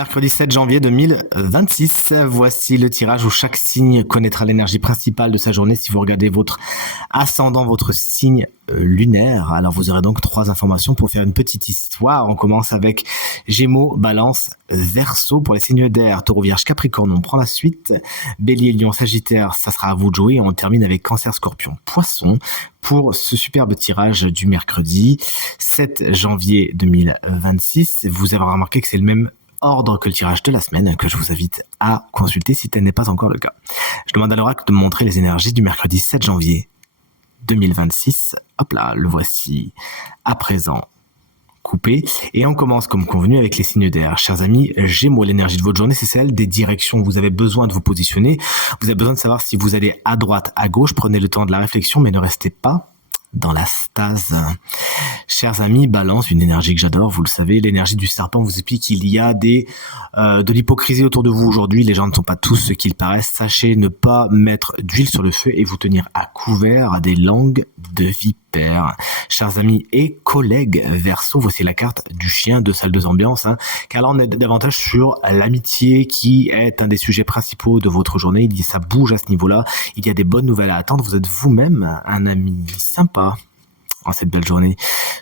Mercredi 7 janvier 2026, voici le tirage où chaque signe connaîtra l'énergie principale de sa journée. Si vous regardez votre ascendant, votre signe lunaire, alors vous aurez donc 3 informations pour faire une petite histoire. On commence avec Gémeaux, Balance, Verseau pour les signes d'air, Taureau, Vierge, Capricorne. On prend la suite. Bélier, Lion, Sagittaire, ça sera à vous de jouer. Et on termine avec Cancer, Scorpion, Poisson pour ce superbe tirage du mercredi 7 janvier 2026. Vous avez remarqué que c'est le même ordre que le tirage de la semaine, que je vous invite à consulter si tel n'est pas encore le cas. Je demande à l'oracle de me montrer les énergies du mercredi 7 janvier 2026. Hop là, le voici à présent coupé. Et on commence comme convenu avec les signes d'air. Chers amis, Gémeaux, l'énergie de votre journée, c'est celle des directions où vous avez besoin de vous positionner. Vous avez besoin de savoir si vous allez à droite, à gauche. Prenez le temps de la réflexion, mais ne restez pas dans la stase. Chers amis, Balance, une énergie que j'adore, vous le savez, l'énergie du serpent vous explique qu'il y a de l'hypocrisie autour de vous aujourd'hui. Les gens ne sont pas tous ce qu'ils paraissent. Sachez ne pas mettre d'huile sur le feu et vous tenir à couvert à des langues de vipères. Chers amis et collègues Verseau, voici la carte du chien de salle 2 ambiance, car là on est davantage sur l'amitié qui est un des sujets principaux de votre journée. Ça bouge à ce niveau-là, il y a des bonnes nouvelles à attendre, vous êtes vous-même un ami sympa en cette belle journée.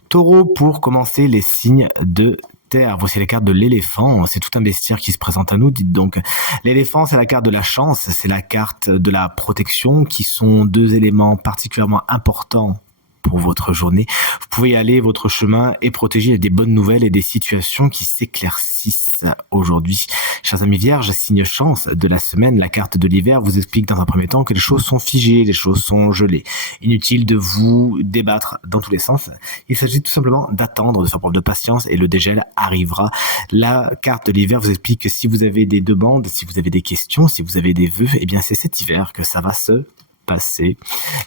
Taureau, pour commencer, les signes de terre. Voici la carte de l'éléphant. C'est tout un bestiaire qui se présente à nous. Dites donc, l'éléphant, c'est la carte de la chance, c'est la carte de la protection, qui sont 2 éléments particulièrement importants pour votre journée. Vous pouvez y aller votre chemin et protéger des bonnes nouvelles et des situations qui s'éclaircissent aujourd'hui. Chers amis vierges, signe chance de la semaine, la carte de l'hiver vous explique dans un premier temps que les choses sont figées, les choses sont gelées. Inutile de vous débattre dans tous les sens. Il s'agit tout simplement d'attendre, de faire preuve de patience et le dégel arrivera. La carte de l'hiver vous explique que si vous avez des demandes, si vous avez des questions, si vous avez des vœux, eh bien c'est cet hiver que ça va se passer.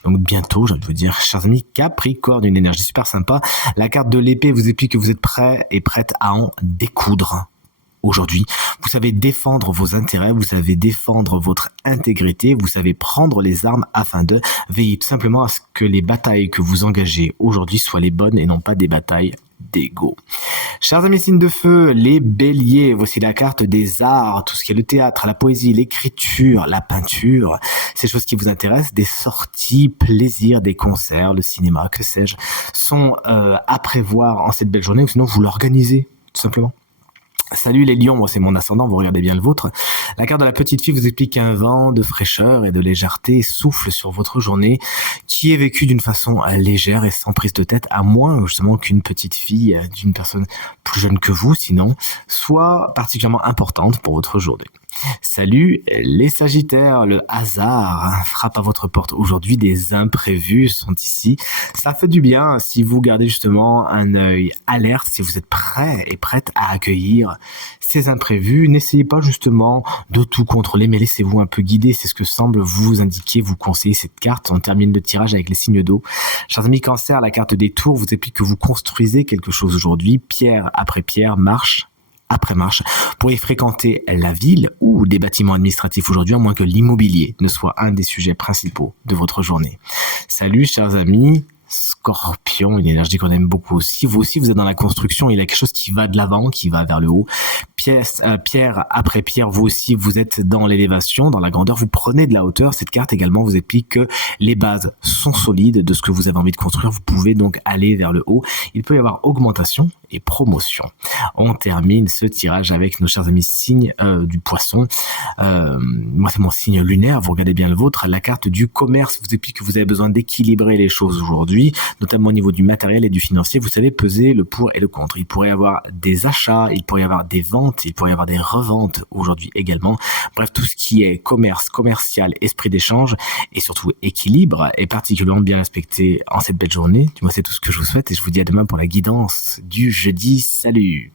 Donc bientôt, j'ai envie de vous dire, chers amis Capricorne, une énergie super sympa. La carte de l'épée vous explique que vous êtes prêts et prêtes à en découdre. Aujourd'hui, vous savez défendre vos intérêts, vous savez défendre votre intégrité, vous savez prendre les armes afin de veiller tout simplement à ce que les batailles que vous engagez aujourd'hui soient les bonnes et non pas des batailles d'ego. Chers amis signes de feu, les béliers, voici la carte des arts, tout ce qui est le théâtre, la poésie, l'écriture, la peinture, ces choses qui vous intéressent, des sorties, plaisirs, des concerts, le cinéma, que sais-je, sont à prévoir en cette belle journée, ou sinon vous l'organisez, tout simplement. Salut les lions, moi c'est mon ascendant, vous regardez bien le vôtre. La carte de la petite fille vous explique qu'un vent de fraîcheur et de légèreté souffle sur votre journée qui est vécue d'une façon légère et sans prise de tête, à moins justement qu'une petite fille d'une personne plus jeune que vous, sinon, soit particulièrement importante pour votre journée. Salut les sagittaires, le hasard frappe à votre porte aujourd'hui, des imprévus sont ici. Ça fait du bien si vous gardez justement un œil alerte, si vous êtes prêt et prête à accueillir ces imprévus. N'essayez pas justement de tout contrôler, mais laissez-vous un peu guider, c'est ce que semble vous indiquer, vous conseiller cette carte. On termine le tirage avec les signes d'eau. Chers amis Cancer, la carte des tours vous explique que vous construisez quelque chose aujourd'hui, pierre après pierre, marche après marche, pour y fréquenter la ville ou des bâtiments administratifs aujourd'hui, à moins que l'immobilier ne soit un des sujets principaux de votre journée. Salut chers amis Scorpion, une énergie qu'on aime beaucoup aussi. Vous aussi, vous êtes dans la construction, il y a quelque chose qui va de l'avant, qui va vers le haut. Pierre après pierre, vous aussi, vous êtes dans l'élévation, dans la grandeur, vous prenez de la hauteur. Cette carte également vous explique que les bases sont solides de ce que vous avez envie de construire. Vous pouvez donc aller vers le haut. Il peut y avoir augmentation et promotion. On termine ce tirage avec nos chers amis signes du poisson. Moi, c'est mon signe lunaire, vous regardez bien le vôtre. La carte du commerce vous explique que vous avez besoin d'équilibrer les choses aujourd'hui, notamment au niveau du matériel et du financier. Vous savez peser le pour et le contre. Il pourrait y avoir des achats, il pourrait y avoir des ventes, il pourrait y avoir des reventes aujourd'hui également. Bref, tout ce qui est commerce, commercial, esprit d'échange et surtout équilibre est particulièrement bien respecté en cette belle journée. Du moins, c'est tout ce que je vous souhaite et je vous dis à demain pour la guidance du jeudi. Salut!